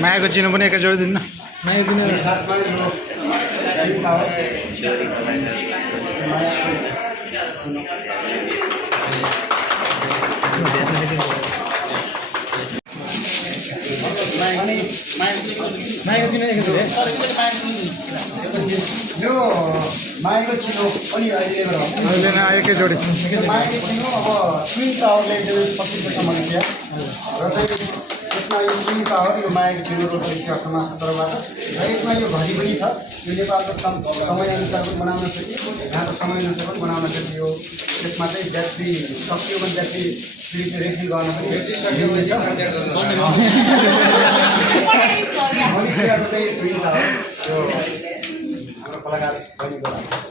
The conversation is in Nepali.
मायाको चिनो पनि एकैचोटि दिन्न माया चिनो मायाको चिनो एकैचोटि यो मायाको चिनो पनि अहिले अहिले एकैचोटि मायाको चिनो अब ट्विन टावरले पछिल्लो समस्या र चाहिँ यसमा यो ट्विन टावर यो मायाको चिनो रोटरी स्टार समाजको तर्फबाट र यसमा यो घडी पनि छ यो नेपालको समयअनुसार पनि बनाउन सकियो यहाँको समयअनुसार पनि बनाउन सकियो यसमा चाहिँ ब्याट्री सकियो भने ब्याट्री फेरि रेफिल गर्न पनि मिल्नेछ मलेसियाको चाहिँ ट्विन टावर यो हाम्रो कलाकार बहिनीको